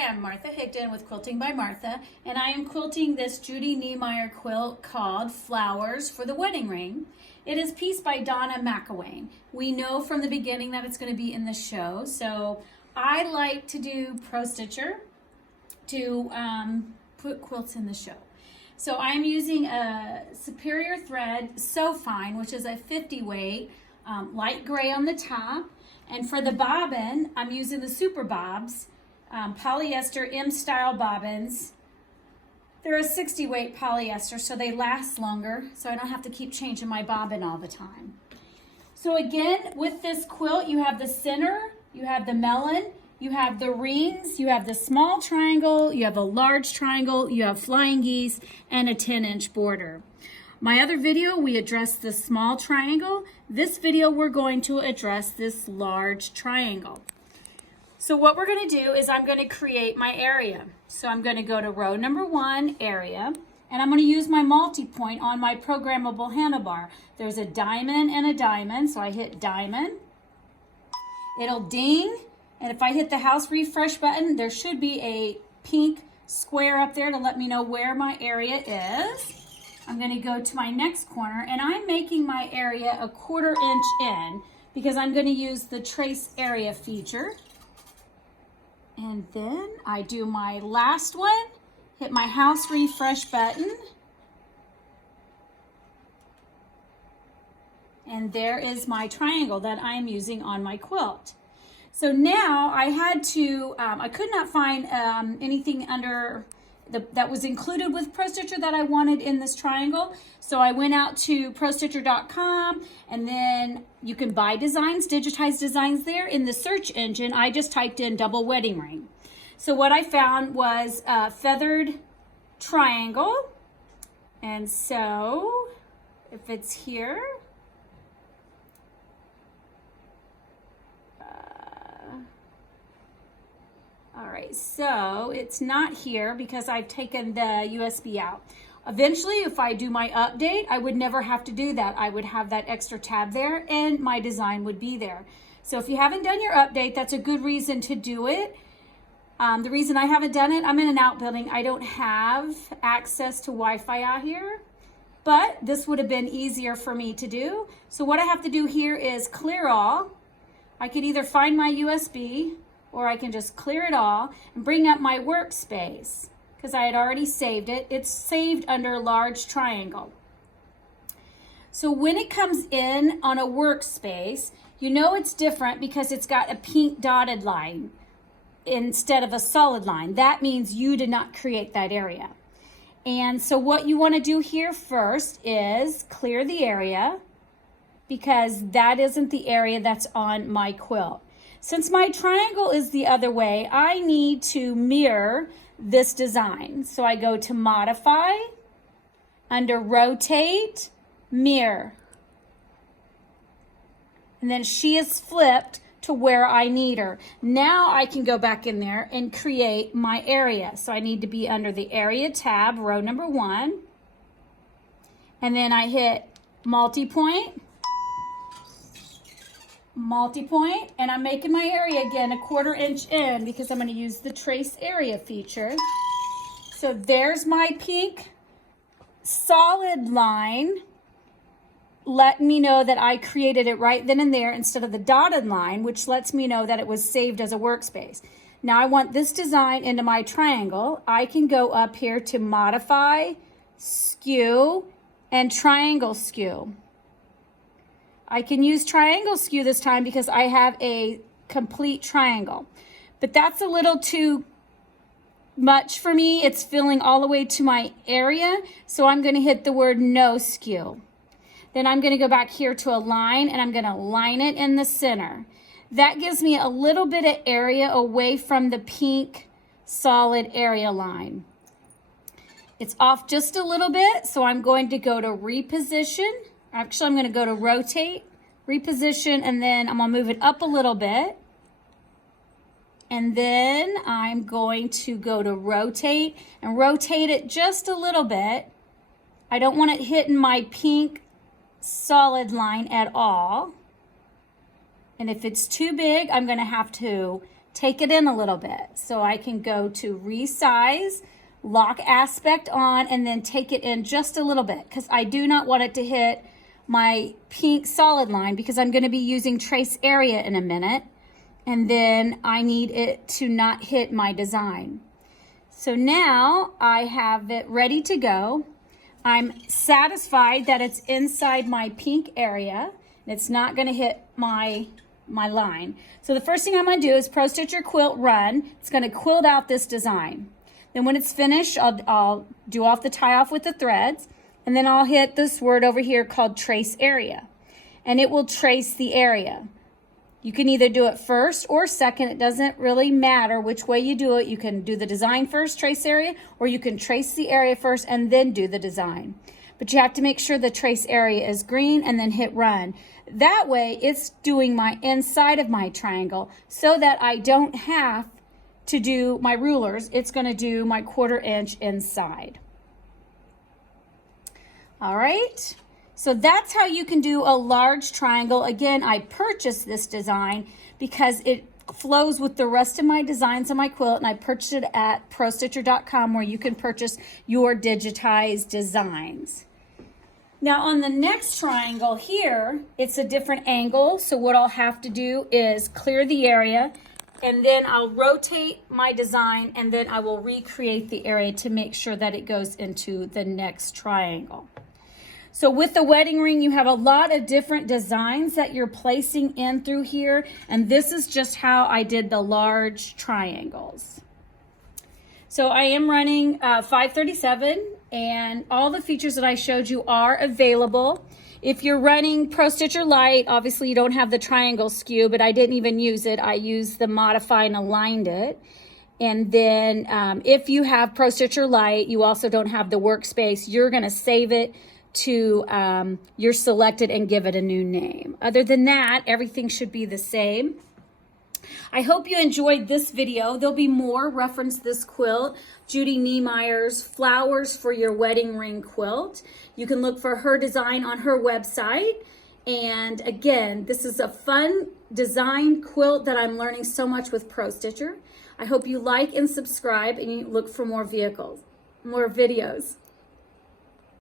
Hi, I'm Martha Higdon with Quilting by Martha, and I am quilting this Judy Niemeyer quilt called Flowers for the Wedding Ring. It is pieced by Donna McElwain. We know from the beginning that it's going to be in the show, so I like to do Pro Stitcher to put quilts in the show. So I'm using a Superior Thread So Fine, which is a 50 weight, light gray on the top. And for the bobbin, I'm using the Super Bobs, polyester M-style bobbins. They're a 60 weight polyester, so they last longer, so I don't have to keep changing my bobbin all the time. So again, with this quilt, you have the center, you have the melon, you have the rings, you have the small triangle, you have a large triangle, you have flying geese, and a 10-inch border. My other video, we addressed the small triangle. This video, we're going to address this large triangle. So what we're going to do is I'm going to create my area. So I'm going to go to row number 1, area, and I'm going to use my multi-point on my programmable handlebar. There's a diamond and a diamond, so I hit diamond. It'll ding, and if I hit the house refresh button, there should be a pink square up there to let me know where my area is. I'm going to go to my next corner, and I'm making my area a 1/4 inch in because I'm going to use the trace area feature. And then I do my last one, hit my house refresh button, and there is my triangle that I'm using on my quilt. So now I had to, I could not find anything under that was included with Pro Stitcher that I wanted in this triangle. So I went out to ProStitcher.com, and then you can buy designs, digitized designs there. In the search engine, I just typed in double wedding ring. So what I found was a feathered triangle. And so if it's here, all right, so it's not here because I've taken the USB out. Eventually, if I do my update, I would never have to do that. I would have that extra tab there and my design would be there. So if you haven't done your update, that's a good reason to do it. The reason I haven't done it, I'm in an outbuilding. I don't have access to Wi-Fi out here, but this would have been easier for me to do. So what I have to do here is clear all. I could either find my USB, or I can just clear it all and bring up my workspace because I had already saved it. It's saved under large triangle. So when it comes in on a workspace, you know it's different because it's got a pink dotted line instead of a solid line. That means you did not create that area. And so what you want to do here first is clear the area because that isn't the area that's on my quilt. Since my triangle is the other way, I need to mirror this design. So I go to Modify, under Rotate, Mirror. And then she is flipped to where I need her. Now I can go back in there and create my area. So I need to be under the Area tab, row number 1. And then I hit multi-point, and I'm making my area again a 1/4 inch in because I'm going to use the trace area feature. So there's my pink solid line, letting me know that I created it right then and there instead of the dotted line, which lets me know that it was saved as a workspace. Now I want this design into my triangle. I can go up here to Modify, Skew, and Triangle Skew. I can use triangle skew this time because I have a complete triangle, but that's a little too much for me. It's filling all the way to my area, so I'm going to hit the word no skew. Then I'm going to go back here to align, and I'm going to line it in the center. That gives me a little bit of area away from the pink solid area line. It's off just a little bit, so I'm going to go to reposition. Actually, I'm going to go to rotate, reposition, and then I'm going to move it up a little bit. And then I'm going to go to rotate and rotate it just a little bit. I don't want it hitting my pink solid line at all. And if it's too big, I'm going to have to take it in a little bit. So I can go to resize, lock aspect on, and then take it in just a little bit because I do not want it to hit my pink solid line because I'm going to be using trace area in a minute. And then I need it to not hit my design. So now I have it ready to go. I'm satisfied that it's inside my pink area. And it's not going to hit my line. So the first thing I'm going to do is Pro Stitch or Quilt Run. It's going to quilt out this design. Then when it's finished, I'll do off the tie off with the threads. And then I'll hit this word over here called Trace Area. And it will trace the area. You can either do it first or second. It doesn't really matter which way you do it. You can do the design first, trace area, or you can trace the area first and then do the design. But you have to make sure the trace area is green and then hit run. That way it's doing my inside of my triangle so that I don't have to do my rulers. It's going to do my 1/4 inch inside. All right. So that's how you can do a large triangle. Again, I purchased this design because it flows with the rest of my designs on my quilt, and I purchased it at prostitcher.com where you can purchase your digitized designs. Now on the next triangle here, it's a different angle. So what I'll have to do is clear the area, and then I'll rotate my design, and then I will recreate the area to make sure that it goes into the next triangle. So with the wedding ring, you have a lot of different designs that you're placing in through here. And this is just how I did the large triangles. So I am running 537, and all the features that I showed you are available. If you're running Pro Stitcher Lite, obviously you don't have the triangle skew, but I didn't even use it. I used the Modify and aligned it. And then if you have Pro Stitcher Lite, you also don't have the workspace. You're going to save it to your selected and give it a new name. Other than that, everything should be the same. I hope you enjoyed this video. There'll be more reference this quilt, Judy Niemeyer's Flowers for Your Wedding Ring quilt. You can look for her design on her website. And again, this is a fun design quilt that I'm learning so much with Pro Stitcher. I hope you like and subscribe and you look for more videos.